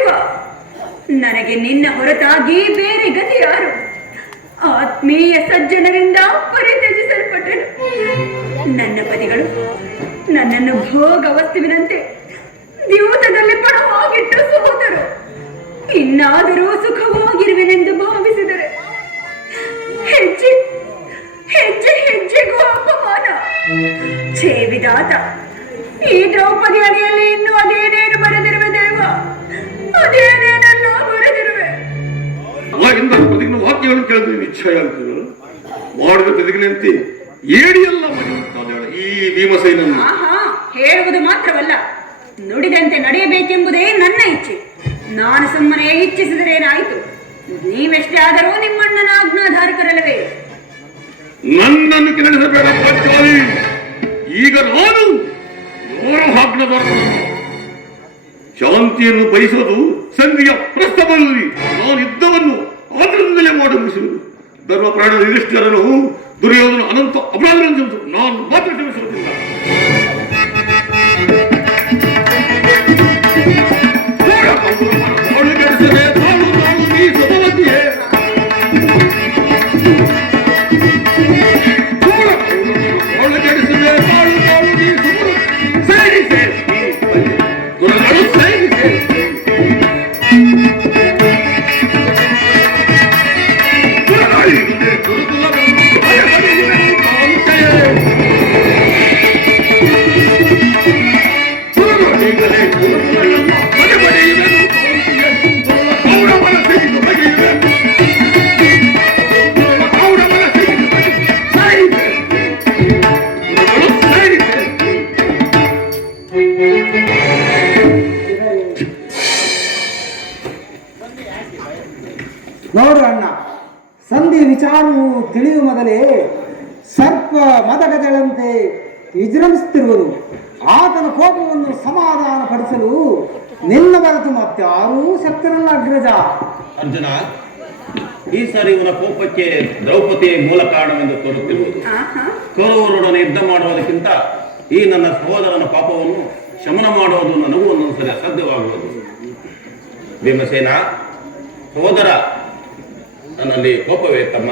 ದೇವ, ನನಗೆ ನಿನ್ನ ಹೊರತಾಗಿ ಬೇರೆ ಗತಿ ಯಾರು? ಆತ್ಮೀಯ ಸಜ್ಜನರಿಂದ ಪರಿತ್ಯಜಿಸಲ್ಪಟ್ಟೆನು. ನನ್ನ ಪತಿಗಳು ನನ್ನನ್ನು ಭೋಗ ವಸ್ತುವಿನಂತೆ ದ್ಯೂತದಲ್ಲಿ ಪಣವಾಗಿಟ್ಟು ಸೋದರು. ಇನ್ನಾದರೂ ಸುಖವಾಗಿರುವೆನೆಂದು ಭಾವಿಸಿದರೆ ಹೆಜ್ಜೆ ಹೆಜ್ಜೆ ಹೆಜ್ಜೆಗೂ ಅಪಮಾನ. ಛೇ ವಿಧಾತ, ಈ ದ್ರೌಪದಿ ಅಡಿಯಲ್ಲಿ ಇನ್ನು ಅದೇನೇನು ಬರೆದಿರುವೆ ದೇವ, ಅದೇನೇನೆಲ್ಲ ಬರೆದಿರುವೆ. ವಾಕ್ಯಗಳನ್ನು ಕೇಳಿದ್ರೆ ನಿಶ್ಚಯ ಆಗ್ತದೆ. ಮಾಡಿದ ಪ್ರತಿಜ್ಞೆಯಂತೆ ಏಡಿಯಲ್ಲ ಈ ಭೀಮಸೇನನ್ನು. ಹೇಳುವುದು ಮಾತ್ರವಲ್ಲ, ನುಡಿದಂತೆ ನಡೆಯಬೇಕೆಂಬುದೇ ನನ್ನ ಇಚ್ಛೆ. ನಾನು ಸುಮ್ಮನೆ ಇಚ್ಛಿಸಿದರೇನಾಯಿತು? ನೀವೆಷ್ಟೇ ಆದರೂ ನಿಮ್ಮಣ್ಣನ ಆಜ್ಞಾಧಾರಕರಲ್ಲವೇ? ನನ್ನನ್ನು ಕೆರಳಿಸಬೇಡ ಪಾಂಚಾಲಿ. ಈಗ ನಾನು ಆಜ್ಞಾಧಾರಕರಲ್ಲ. ಶಾಂತಿಯನ್ನು ಬಯಸೋದು ಸಂಧಿಯ ಪ್ರಸ್ತಾವದಲ್ಲಿ ನಾನು ಯುದ್ಧವನ್ನು ಆದರಿಂದಲೇ ಮಾಡಿ ಮುಗಿಸುವುದು. ಧರ್ಮ ಪ್ರಾಣ ಯುಧಿಷ್ಠಿರನು ದುರ್ಯೋಧನ ಅನಂತ ಅಪರಾಧಗಳನ್ನು ನಾನು ಮಾತ್ರ ಕ್ಷಮಿಸುವುದಿಲ್ಲ. ನೋಡು ಅಣ್ಣ, ಸಂಧಿ ವಿಚಾರವು ತಿಳಿಯುವ ಮೊದಲೇ ಸರ್ಪ ಮದಗಜಳಂತೆ ವಿಜೃಂಭಿಸುತ್ತಿರುವುದು. ಆತನ ಕೋಪವನ್ನು ಸಮಾಧಾನ ಪಡಿಸಲು ನಿನ್ನ ಹೊರತು ಮತ್ತಾರೂ ಶಕ್ತರಲ್ಲ ಅಗ್ರಜ. ಅರ್ಜುನ, ಈ ಸಾರಿ ಇವನ ಕೋಪಕ್ಕೆ ದ್ರೌಪದಿಯೇ ಮೂಲ ಕಾರಣವೆಂದು ತೋರುತ್ತಿರುವುದು. ಕೌರವರೊಡನೆ ಯುದ್ಧ ಮಾಡುವುದಕ್ಕಿಂತ ಈ ನನ್ನ ಸಹೋದರನ ಪಾಪವನ್ನು ಶಮನ ಮಾಡುವುದು ನನಗೂ ಒಂದೊಂದ್ಸರಿ ಅಸಾಧ್ಯವಾಗುವುದು. ಭೀಮಸೇನ ಸಹೋದರ, ನನ್ನಲ್ಲಿ ಕೋಪವೇ ತಮ್ಮ?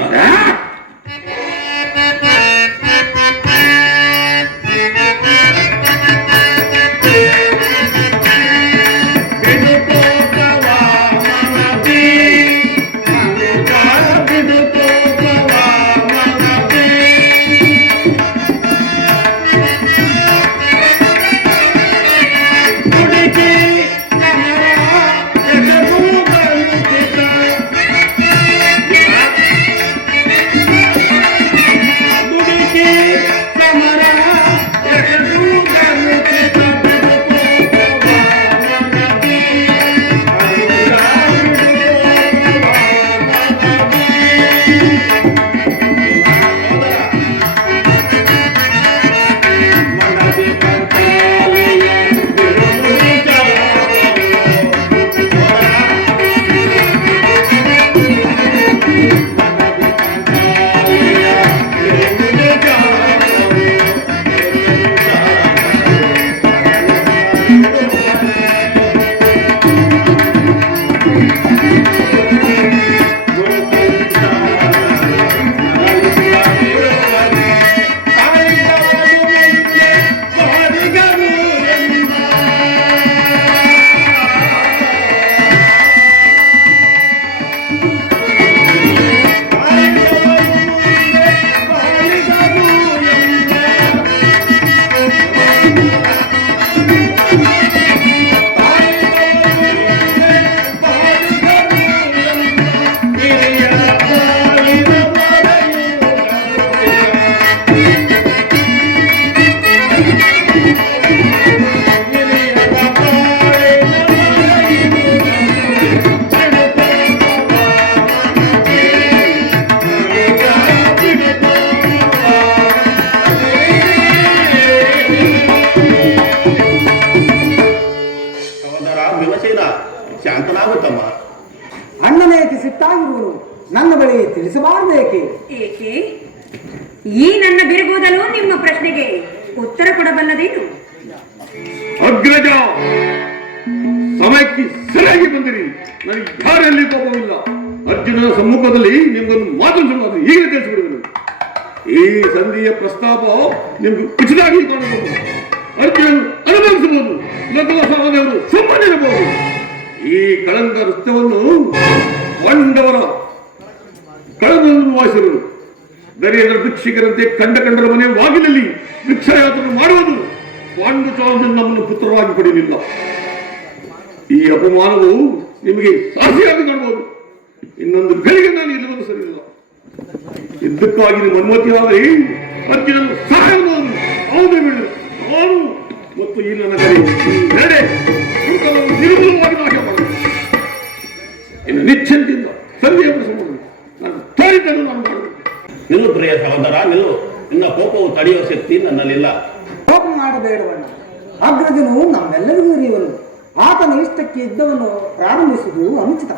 ಶಾಂತನಾಗುತ್ತಮ್ಮ. ಅಣ್ಣನೇಕೆ ಸಿಟ್ಟಾಗಿರುವನು? ನನ್ನ ಬಳಿ ತಿಳಿಸಬಾರದೇಕೆ? ಏಕೆ? ಈ ನನ್ನ ಬಿರುಗೋದಲು ನಿಮ್ಮ ಪ್ರಶ್ನೆಗೆ ಉತ್ತರ ಕೊಡಬಲ್ಲದೇನು? ಅಗ್ರಜ, ಸಮಯಕ್ಕೆ ಸರಿಯಾಗಿ ಬಂದಿರಿ. ನನಗೆ ಯಾರಲ್ಲಿ ಕೋಪವಿಲ್ಲ. ಅರ್ಜುನನ ಸಮ್ಮುಖದಲ್ಲಿ ನಿಮ್ಗೊಂದು ಮಾತು ಈಗಲೇ ತಿಳಿಸಿಬಿಡುವುದು. ಈ ಸಂಧಿಯ ಪ್ರಸ್ತಾಪ ನಿಮ್ಗೆ ಉಚಿತವಾಗಿ ಕಾಣಬಹುದು. ಅರ್ಜುನನು ಅನುಭವಿಸಬಹುದು, ನಗುವ ಸಹೋದರರು ಸುಮ್ಮನಿರಬಹುದು. ಈ ಕಳಂಕ ನೃತ್ಯವನ್ನು ಪಾಂಡವರ ಕಳಂಕವನ್ನು ವಾಸಿರುವುದು. ದರಿದ್ರ ಭಿಕ್ಷಿಕರಂತೆ ಕಂಡರ ಮನೆಯ ಬಾಗಿಲಲ್ಲಿ ಭಿಕ್ಷಾಯಾತ್ರೆ ಮಾಡುವುದು ಪಾಂಡುಚಾಲದಲ್ಲಿ ನಮ್ಮನ್ನು ಪುತ್ರವಾಗಿ ಪಡೆಯಲಿಲ್ಲ. ಈ ಅಪಮಾನವು ನಿಮಗೆ ಸಾಸಿಯಾಗಿ ಕಾಣಬಹುದು. ಇನ್ನೊಂದು ಗಳಿಗೆ ನಾನು ಇಲ್ಲವನ್ನು ಸರಿಯಿಲ್ಲ. ಯುದ್ಧಕ್ಕಾಗಿ ನಿಮ್ಮ ಅನುಮತಿಯಾದರೆ ಅರ್ಜುನನ್ನು ಸಹಾಯ ಮಾಡುವುದು ಅವನೇ ಬಿಡು. ನಾನು ಮತ್ತು ಈ ನನ್ನ ಕರೆ ಬೇರೆ ನಿರ್ಮೂಲವಾಗಿ ನಾಶ ಮಾಡುವುದು. ಇನ್ನು ನಿಶ್ಚಿಂತೆಯಿಂದ ಸಂಧಿಯ ನಾನು ತೋರಿದ್ದನ್ನು ನಾನು ಮಾಡುವುದು. ನಿಲ್ಲು ಪ್ರಿಯ ಸಹೋದರ, ನಿಲ್ಲು. ನಿನ್ನ ಕೋಪವು ತಡೆಯುವ ಶಕ್ತಿ ನನ್ನಲ್ಲಿಲ್ಲ. ಕೋಪ ಮಾಡಬೇಡವಣ್ಣ. ಅಗ್ರಜನು ನಮ್ಮೆಲ್ಲರಿಗೂ ಇರುವನು. ಆತನ ಇಷ್ಟಕ್ಕೆ ಯುದ್ಧವನ್ನು ಪ್ರಾರಂಭಿಸುವುದು ಅನುಚಿತ.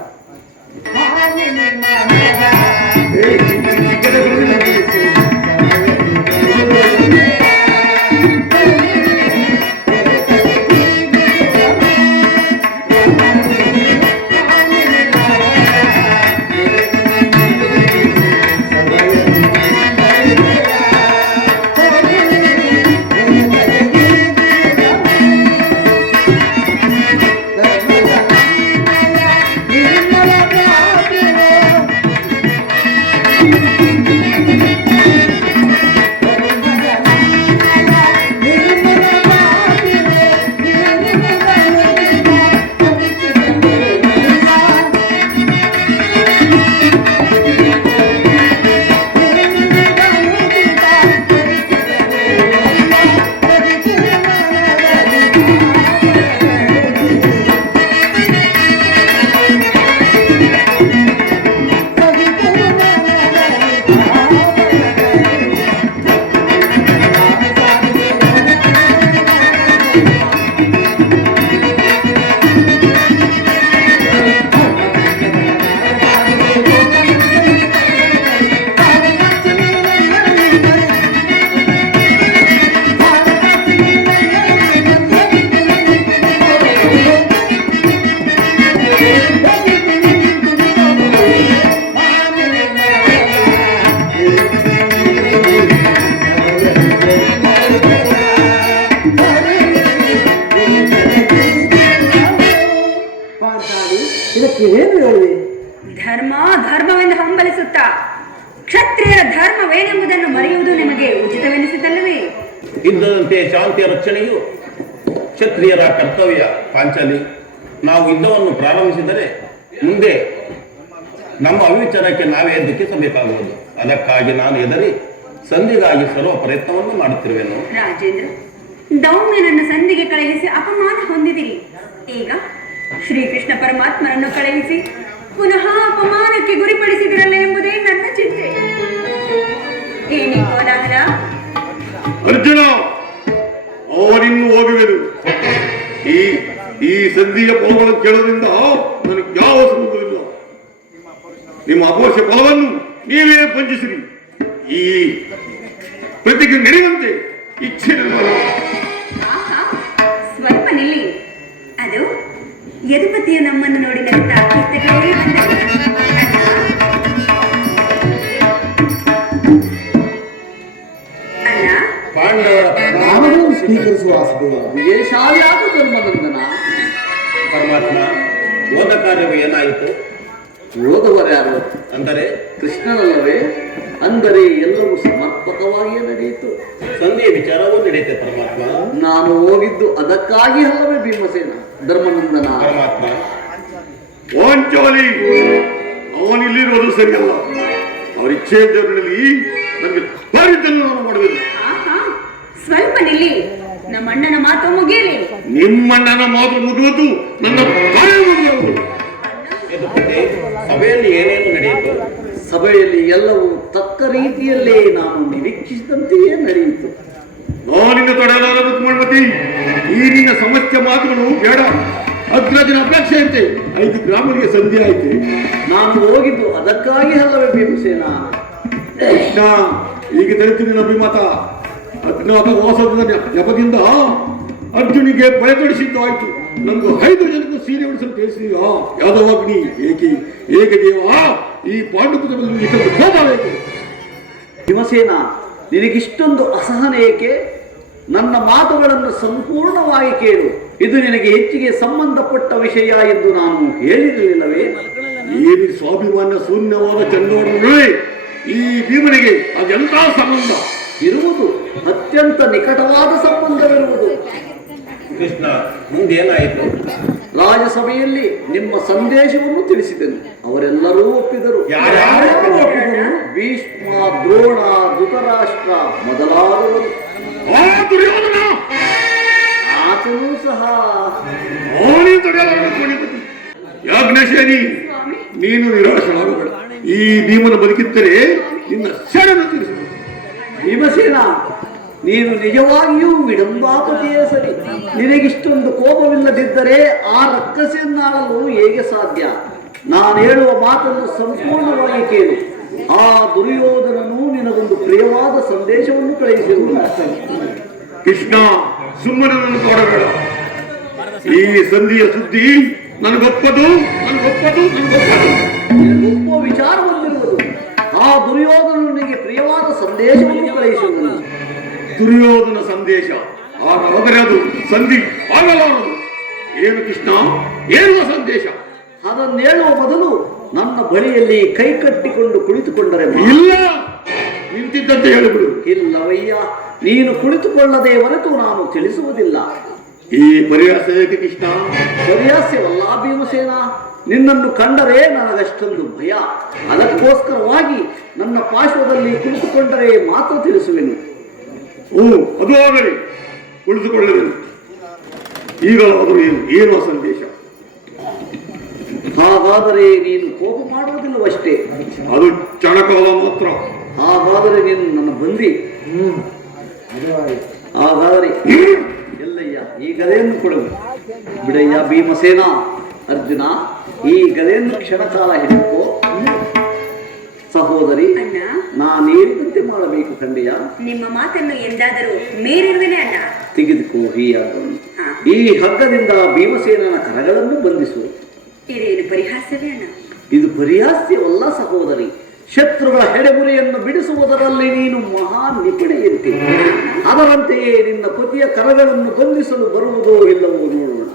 ಧರ್ಮವೆಂದು ಹಂಬಲಿಸುತ್ತಾ ಕ್ಷತ್ರಿಯರ ಧರ್ಮವೇನೆಂಬುದನ್ನು ಮರೆಯುವುದು ನಿಮಗೆ ಉಚಿತವೆನಿಸಿತಲ್ಲವೇ? ಯುದ್ಧದಂತೆ ಶಾಂತಿಯ ರಕ್ಷಣೆಯು ಕ್ಷತ್ರಿಯರ ಕರ್ತವ್ಯ. ಪಾಂಚಾಲಿ, ನಾವು ಯುದ್ಧವನ್ನು ಪ್ರಾರಂಭಿಸಿದರೆ ಮುಂದೆ ನಮ್ಮ ಅವಿಚಾರಕ್ಕೆ ನಾವೇ ದುಃಖಿಸಬೇಕಾಗುವುದು. ಅದಕ್ಕಾಗಿ ನಾನು ಎದರಿ ಸಂಧಿಗಾಗಿ ಸರ್ವ ಪ್ರಯತ್ನವನ್ನು ಮಾಡುತ್ತಿರುವೆನು. ರಾಜೇಂದ್ರ, ದೌಮ್ಯನನ್ನು ಸಂಧಿಗೆ ಕಳುಹಿಸಿ ಅಪಮಾನ ಹೊಂದಿದಿರಿ. ಈಗ ಶ್ರೀಕೃಷ್ಣ ಪರಮಾತ್ಮನನ್ನು ಕಳುಹಿಸಿ ಪುನಃ ಅಪಮಾನಕ್ಕೆ ಗುರಿಪಡಿಸಿದಿರಲ್ಲ ಎಂಬುದೇ ನನ್ನ ಚಿಂತೆ. ಏನಿ ಕೋಲಾಹಲ? ಅರ್ಜುನ, ಅವನಿನ್ನು ಹೋಗುವೆನು. ಈ ಸಂಧಿಯ ಫಲವನ್ನು ಕೇಳೋದ್ರಿಂದ ನನಗೆ ಯಾವ ಸಂಬಂಧವಿಲ್ಲ. ನಿಮ್ಮ ಅಪೋಷ ಫಲವನ್ನು ನೀವೇ ಪಂಚಿಸಿರಿ. ಈ ಪ್ರತಿಗೆ ನಡೆಯುವಂತೆ ಇಚ್ಛೆ. ಸ್ವಲ್ಪ ನಿಲ್ಲಿ. ಅದು ಯದುಪತಿಯ ನಮ್ಮನ್ನು ನೋಡಿ ನಗುತ್ತಾ ಕೀರ್ತಗಳೇ ಬಂದರು. ಅಣ್ಣ, ಪಾಂಡವರ ಸ್ವೀಕರಿಸುವ ವಿಜಯಶಾಲಿಯಾದ ಧರ್ಮನಂದನ. ಪರಮಾತ್ಮ, ಹೋದ ಕಾರ್ಯವು ಏನಾಯಿತು? ಹೋದವರ್ಯಾರು ಅಂದರೆ ಕೃಷ್ಣನಲ್ಲವೇ? ಅಂದರೆ ಎಲ್ಲವೂ ಸಮರ್ಪಕವಾಗಿಯೇ ನಡೆಯಿತು. ಸಂಧಿಯ ವಿಚಾರವೂ ನಡೆಯುತ್ತೆ ಪರಮಾತ್ಮ. ನಾನು ಹೋಗಿದ್ದು ಅದಕ್ಕಾಗಿ ಅಲ್ಲವೇ ಭೀಮಸೇನ? ಧರ್ಮನಂದನ ಪರಮಾತ್ಮ, ವಾಂಚಾಲಿ, ಅವನಿಲ್ಲಿರುವುದು ಸರಿಯಲ್ಲ. ಅವರ ಇಚ್ಛೆಯಲ್ಲಿ ನನಗೆ ಕಾರ್ಯದಲ್ಲಿ ನಾನು ಮಾಡಬೇಕು. ಸ್ವಲ್ಪ ನಿಲ್ಲಿ. ನಮ್ಮ ಅಣ್ಣನ ಮಾತು ಮುಗಿಯಲಿ. ನಿಮ್ಮಣ್ಣನ ಮಾತು ಮುಗಿಯುವುದು ನನ್ನ ಕಾರ್ಯ ಮುಗಿಯುವುದು. ಸಭೆಯಲ್ಲಿ ಏನೇನು ನಡೆಯಿತು? ಸಭೆಯಲ್ಲಿ ಎಲ್ಲವೂ ತಕ್ಕ ರೀತಿಯಲ್ಲೇ ನಾನು ನಿರೀಕ್ಷಿಸಿದಂತೆಯೇ ನಡೆಯಿತು. ನಾನಿಂದ ತೊಡಲಾದ ರುಕ್ಮಣವತಿ, ಈ ನಿನ್ನ ಸಮಸ್ಯೆ ಮಾತುಗಳು ಬೇಡ. ಅಗ್ರಜನ ಅಪೇಕ್ಷೆಯಂತೆ 5 ಗ್ರಾಮಗಳಿಗೆ ಸಂಧಿ ಆಯ್ತು. ನಾನು ಹೋಗಿದ್ದು ಅದಕ್ಕಾಗಿ ಅಲ್ಲವೇ ಭೀಮಸೇನ? ಕೃಷ್ಣ, ಈಗ ತಿಳಿತು ನಿನ್ನ ಅಭಿಮತ. ಅಜ್ಞಾತ ವಾಸದ ನೆಪದಿಂದ ಅರ್ಜುನಿಗೆ ಭಯ ತೊಡಿಸಿದ್ದು ಆಯ್ತು. ನಮ್ಗೆ 5 ಜನಕ್ಕೂ ಸೀರೆ ಉಡಿಸಲು ತಿಳಿಸಿದೀಯ ಯಾದವಾಗ್ನಿ ಏಕೆ ದೇವ ಈ ಪಾಂಡುಪುತ್ರದಲ್ಲಿ ಇಷ್ಟೊಂದು ಕೋಪ ಬೇಕು? ಭೀಮಸೇನ, ನಿನಗಿಷ್ಟೊಂದು ಅಸಹನೆ ಏಕೆ? ನನ್ನ ಮಾತುಗಳನ್ನು ಸಂಪೂರ್ಣವಾಗಿ ಕೇಳು. ಇದು ನಿನಗೆ ಹೆಚ್ಚಿಗೆ ಸಂಬಂಧಪಟ್ಟ ವಿಷಯ ಎಂದು ನಾನು ಹೇಳಿರಲಿಲ್ಲವೇ? ಏನು ಸ್ವಾಭಿಮಾನ್ಯ ಶೂನ್ಯವಾದ ಚಂದೋಡವೇ, ಈ ಭೀಮನಿಗೆ ಅದೆಂತ ಸಂಬಂಧ ಇರುವುದು? ಅತ್ಯಂತ ನಿಕಟವಾದ ಸಂಬಂಧವಿರುವುದು. ಕೃಷ್ಣ, ಮುಂದೇನಾಯಿತು? ರಾಜಸಭೆಯಲ್ಲಿ ನಿಮ್ಮ ಸಂದೇಶವನ್ನು ತಿಳಿಸಿದೆನು. ಅವರೆಲ್ಲರೂ ಒಪ್ಪಿದರು. ಭೀಷ್ಮ, ದ್ರೋಣ, ಧೃತರಾಷ್ಟ್ರ ಮೊದಲಾದವರು. ದುರ್ಯೋಧನ ಆತನೂ ಸಹ. ಯಾಜ್ಞೇಶ್ವರಿ, ನೀನು ನಿರಾಶರಾಗಬೇಡ. ಈ ಭೀಮನ ಬದುಕಿದ್ದರೆ ನಿನ್ನ ಸೆಡನ್ನು ತಿಳಿಸಬೇಕು. ಭೀಮಸೇನ, ನೀನು ನಿಜವಾಗಿಯೂ ವಿಡಂಬಾಪತಿಯೇ ಸರಿ. ನಿನಗಿಷ್ಟೊಂದು ಕೋಪವಿಲ್ಲದಿದ್ದರೆ ಆ ರಕ್ಕಸೆಯನ್ನಾಳಲು ಹೇಗೆ ಸಾಧ್ಯ? ನಾನು ಹೇಳುವ ಮಾತನ್ನು ಸಂಪೂರ್ಣವಾಗಿ ಕೇಳು. ಆ ದುರ್ಯೋಧನನು ನಿನಗೊಂದು ಪ್ರಿಯವಾದ ಸಂದೇಶವನ್ನು ಕಳುಹಿಸಿರುವುದು. ಕೃಷ್ಣ, ಸುಮ್ಮನೆ ನನ್ನ ತೋಡಬೇಡ. ಈ ಸಂಧಿಯ ಸುದ್ದಿ ನನಗೊಪ್ಪದು. ಒಬ್ಬ ವಿಚಾರ ಹೊಂದಿರುವುದು. ಆ ದುರ್ಯೋಧನನಿಗೆ ಪ್ರಿಯವಾದ ಸಂದೇಶವನ್ನು ಕಳುಹಿಸುವುದು. ದುರ್ಯೋಧನ ಸಂದೇಶ ಆದರೆ ಅದು ಸಂಧಿ ಆಗಲಾರದು. ಏನು ಕೃಷ್ಣ, ಏನು ಸಂದೇಶ? ಅದನ್ನು ಹೇಳುವ ಮೊದಲು ನನ್ನ ಬಳಿಯಲ್ಲಿ ಕೈ ಕಟ್ಟಿಕೊಂಡು ಕುಳಿತುಕೊಂಡರೆ ಇಲ್ಲ, ನಿಂತಿದ್ದಂತೆ ಹೇಳಿಬಿಡು. ಇಲ್ಲವಯ್ಯ, ನೀನು ಕುಳಿತುಕೊಳ್ಳದೆ ಹೊರತು ನಾನು ತಿಳಿಸುವುದಿಲ್ಲ. ಈ ಪರಿಹಾಸ ಏಕೆ ಕೃಷ್ಣ? ಪರಿಹಾಸ್ಯವಲ್ಲ ಭೀಮಸೇನ. ನಿನ್ನನ್ನು ಕಂಡರೆ ನನಗಷ್ಟೊಂದು ಭಯ. ಅದಕ್ಕೋಸ್ಕರವಾಗಿ ನನ್ನ ಪಾರ್ಶ್ವದಲ್ಲಿ ಕುಳಿತುಕೊಂಡರೆ ಮಾತ್ರ ತಿಳಿಸುವೆನು. ಅದು ಆಗಲಿ, ಕುಳಿತುಕೊಳ್ಳಬೇಕು. ಈಗಲಾದರೂ ಏನು ಸಂದೇಶ? ಹಾಗಾದರೆ ನೀನು ಕೋಪ ಮಾಡುವುದಿಲ್ಲವಷ್ಟೇ. ಅದು ಕ್ಷಣಕಾಲ ಮಾತ್ರ. ಹಾಗಾದರೆ ನೀನು ನನ್ನ ಬಂದಿ. ಹಾಗಾದರೆ ಎಲ್ಲಯ್ಯ ಈ ಗದೆಯನ್ನು ಕೊಡುವು. ಬಿಡಯ್ಯ ಭೀಮಸೇನ. ಅರ್ಜುನ, ಈ ಗದೆಯನ್ನು ಕ್ಷಣಕಾಲ ಹಿಡಿದುಕೋ. ಸಹೋದರಿ, ಅಣ್ಣ, ನಾನು ಹೇಳಿದಂತೆ ಮಾಡಬೇಕು ಖಂಡಿಯ. ನಿಮ್ಮ ಮಾತನ್ನು ಎಂದಾದರೂ ಮೇರಿರುವೆನೆ ಅಣ್ಣ. ತೆಗೆದುಕೋ ಈ ಹಗ್ಗವನ್ನು. ಈ ಹಗ್ಗದಿಂದ ಭೀಮಸೇನನ ಕರಗಳನ್ನು ಬಂಧಿಸು. ಇದೇನು ಪರಿಹಾಸವೇ ಅಣ್ಣ? ಇದು ಪರಿಹಾಸ್ಯವಲ್ಲ ಸಹೋದರಿ. ಶತ್ರುಗಳ ಹೆಡೆಗುರಿಯನ್ನು ಬಿಡಿಸುವುದರಲ್ಲಿ ನೀನು ಮಹಾ ನಿಪುಣೆಯಂತೆ. ಅದರಂತೆಯೇ ನಿನ್ನ ಪತಿಯ ಕರಗಳನ್ನು ಬಂಧಿಸಲು ಬರುವುದೋ ಇಲ್ಲವೋ ನೋಡೋಣ.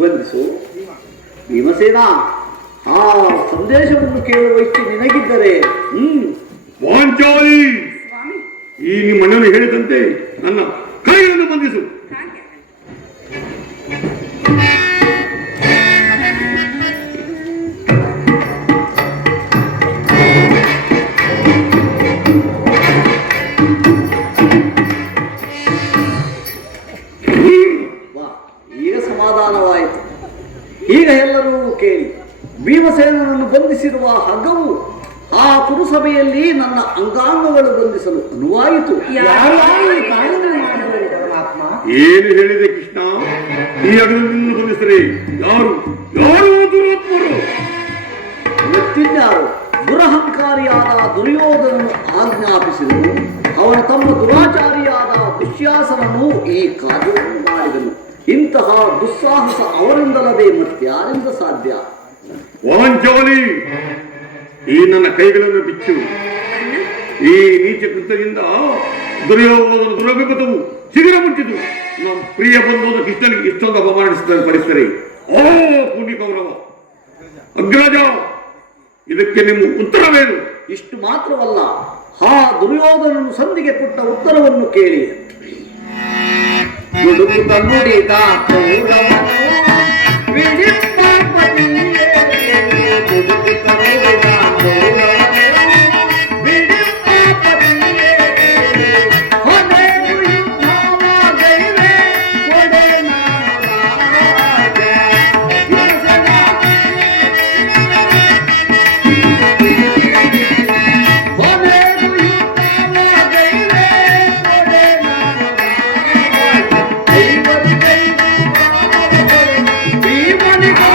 ಬಂಧಿಸು ಭೀಮಸೇನ. ಆ ಸಂದೇಶವನ್ನು ಕೇಳುವ ಇಚ್ಛೆ ನಿನಗಿದ್ದರೆ ವಾಂಚಾಲಿ, ಸ್ವಾಮಿ, ಈ ನಿಮ್ಮ ಮನೆಯನ್ನು ಹೇಳಿದಂತೆ ನನ್ನ ಕೈಗಳನ್ನು ಬಂಧಿಸು. ಹಾಗೆ ವಾ, ಈಗ ಸಮಾಧಾನವಾಯಿತು. ಈಗ ಎಲ್ಲರೂ ಕೇಳಿ. ಭೀಮಸೇನನನ್ನು ಬಂಧಿಸಿರುವ ಹಗ್ಗವು ಆ ಪುರಸಭೆಯಲ್ಲಿ ನನ್ನ ಅಂಗಾಂಗಗಳು ಬಂಧಿಸಲು ಅನುವಾಯಿತು. ಏನು ಹೇಳಿದೆ ಕೃಷ್ಣ? ಈ ಹಗ್ಗವನ್ನು ಬಂಧಿಸಿದರೆ ಯಾರು ದುರಾತ್ಮರು? ಮತ್ತಿನ್ಯಾರು? ದುರಹಂಕಾರಿಯಾದ ದುರ್ಯೋಧನನು ಆಜ್ಞಾಪಿಸಿದನು. ಅವನ ತಮ್ಮ ದುರಾಚಾರಿಯಾದ ದುಶ್ಯಾಸನನು ಈ ಕಾರ್ಯವನ್ನು ಮಾಡಿದನು. ಇಂತಹ ದುಸ್ಸಾಹಸ ಅವರಿಂದಲದೆ ಮತ್ಯಾರಿಂದ ಸಾಧ್ಯ? ವಾಂಚಾಲಿ, ಈ ನನ್ನ ಕೈಗಳನ್ನು ಬಿಚ್ಚು. ಈ ನೀಚ ಕೃತ್ಯದಿಂದ ದುರ್ಯೋಧನ ದುರಭಿಪತವು ಶಿಬಿರ ಮುಟ್ಟಿತು. ನಮ್ಮ ಪ್ರಿಯ ಬಂಧುವನ್ನು ಕೃಷ್ಣನಿಗೆ ಇಷ್ಟೊಂದು ಅಪಮಾನಿಸಿದರೆ ಓ ಪುಣ್ಯ ಕೌರವ ಅಗ್ರಜ, ಇದಕ್ಕೆ ನಿಮ್ಮ ಉತ್ತರವೇನು? ಇಷ್ಟು ಮಾತ್ರವಲ್ಲ, ಆ ದುರ್ಯೋಧನನು ಸಂಧಿಗೆ ಕೊಟ್ಟ ಉತ್ತರವನ್ನು ಕೇಳಿ. ದುಡುಕುತ ನುಡಿದ ಕೌರವನು ವಿಡಿಪಾಪತಿಯೇ, ದುಡುಕುತ ನುಡಿದ ಕೌರವನು ವಿಡಿಪಾಪತಿಯೇ, ಹೊಡೆದು ಯುದ್ಧವಾಗೈವೆ, ಕೊಡೆ ನಾರಾಜ. ಭೀಮನಿಗೂ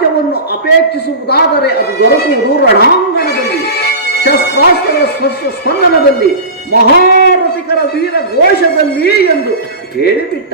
ರಾಜ್ಯವನ್ನು ಅಪೇಕ್ಷಿಸುವುದಾದರೆ ಅದು ದೊರಕುವುದು ರಣಾಂಗಣದಲ್ಲಿ, ಶಸ್ತ್ರಾಸ್ತ್ರಗಳ ಸ್ಪಂದನದಲ್ಲಿ, ಮಹಾರಥಿಕರ ವೀರ ಘೋಷದಲ್ಲಿ ಎಂದು ಹೇಳಿಬಿಟ್ಟ.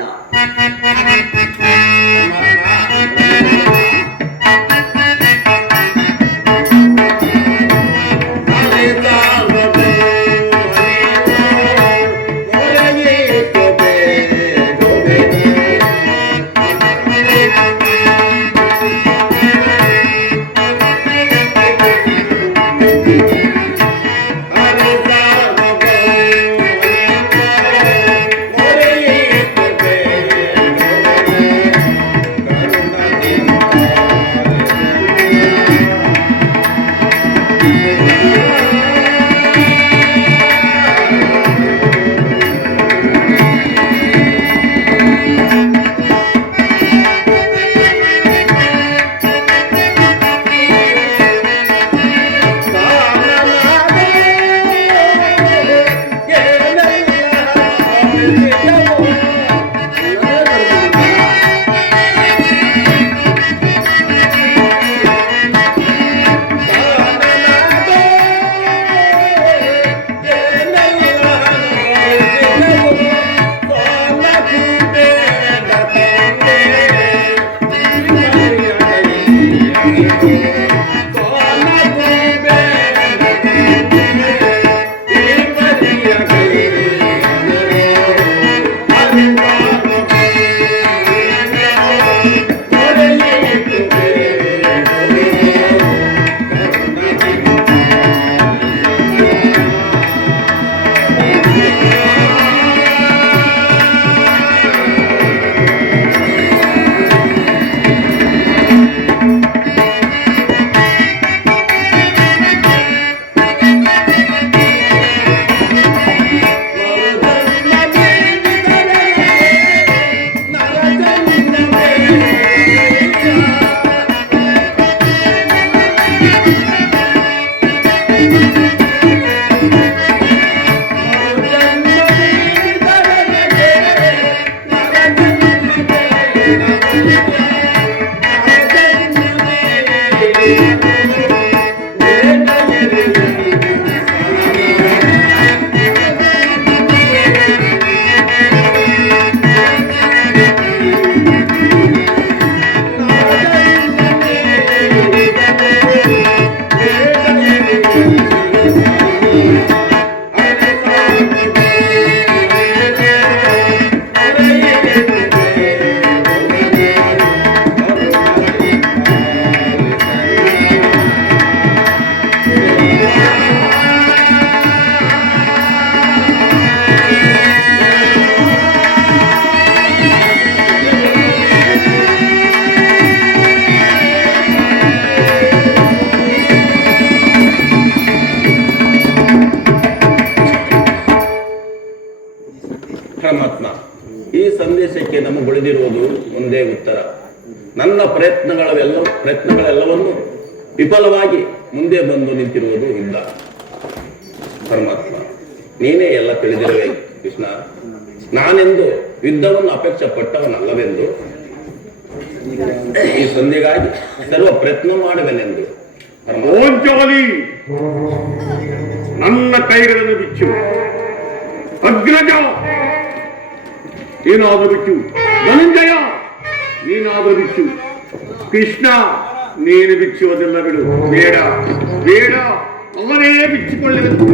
ಪರಮಾತ್ಮ, ಈ ಸಂದೇಶಕ್ಕೆ ನಮಗುಳಿದಿರುವುದು ಒಂದೇ ಉತ್ತರ. ನನ್ನ ಪ್ರಯತ್ನಗಳೆಲ್ಲವನ್ನು ವಿಫಲವಾಗಿ ಮುಂದೆ ಬಂದು ನಿಂತಿರುವುದು ಯುದ್ಧ. ಪರಮಾತ್ಮ, ನೀನೇ ಎಲ್ಲ ತಿಳಿದಿರುವೆ ಕೃಷ್ಣ. ನಾನೆಂದು ಯುದ್ಧವನ್ನು ಅಪೇಕ್ಷೆ ಪಟ್ಟವನಲ್ಲವೆಂದು ಈ ಸಂಧಿಗಾಗಿ ಸರ್ವ ಪ್ರಯತ್ನ ಮಾಡುವೆನೆಂದು. ಓಂಚಾಲಿ, ನನ್ನ ಕೈಗಳನ್ನು ಬಿಚ್ಚು. ಅಗ್ರಜ, ಏನಾದರೂ ಬಿಚ್ಚು. ಧನಂಜಯ, ನೀನಾದರೂ ಬಿಚ್ಚು. ಕೃಷ್ಣ, ನೀನು ಬಿಚ್ಚುವುದೆಲ್ಲ ಬಿಡು. ಬೇಡ ಬೇಡ, ಅವನೇ ಬಿಚ್ಚಿಕೊಳ್ಳುವುದು.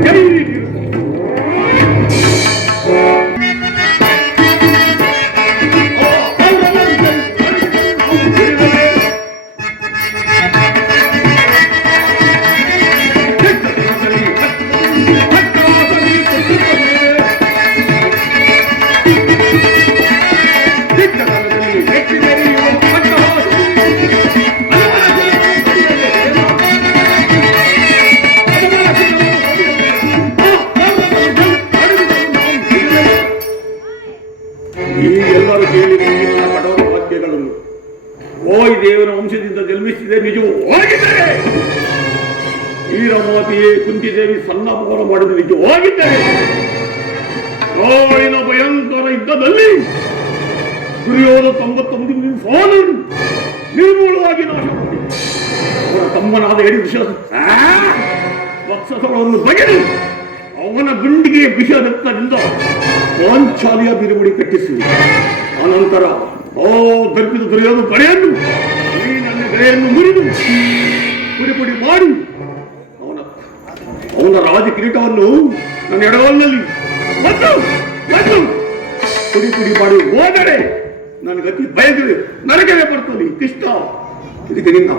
ಎಲ್ಲರೂ ಕೇಳಿದ ಕಠೋರ ವಾಕ್ಯಗಳನ್ನು ಓಯ್ ದೇವರ ವಂಶದಿಂದ ಜನ್ಮಿಸಿದೆ ನಿಜವಾಗಿದ್ದರೆ, ಈ ರಮಾತಿಯೇ ಕುಂತಿದೇವಿ ಸನ್ನಪೋರ ಮಾಡಿದ ನಿಜವಾಗಿದ್ದರೆ, ನಾಳಿನ ಭಯಂಕರ ಯುದ್ಧದಲ್ಲಿ ದುರ್ಯೋಧನ 99 ಸಾಲು ನಿರ್ಮೂಲವಾಗಿ ನಾಶ ಮಾಡಿ ಅವನ ತಮ್ಮನಾದ ಎಡಿ ವತ್ಸವನ್ನು ಬಗೆದು ಅವನ ಗುಂಡಿಗೆ ವಿಷರತ್ನದಿಂದ ಪಾಂಚಾಲಿಯ ಬಿರುಮುಡಿ ಕಟ್ಟಿಸಿ ಆನಂತರ ದರ್ಪಿದ ದುರ್ಯೋಧನ ಪಡೆಯನ್ನು ಈ ನನ್ನ ಗಳೆಯನ್ನು ಮುರಿದು ಪುಡಿ ಪುಡಿ ಮಾಡಿ ಅವನ ರಾಜ ಕಿರೀಟವನ್ನು ನನ್ನ ಎಡವಲ್ಲಿ ಪುಡಿ ಪುಡಿ ಮಾಡಿ ಹೋದರೆ ನನಗೆ ಅತಿ ಭಯಗಳು ನರಕವೇ ಬರ್ತದೆ ಕೃಷ್ಣ ಇದಕ್ಕೆ ನಿನ್ನ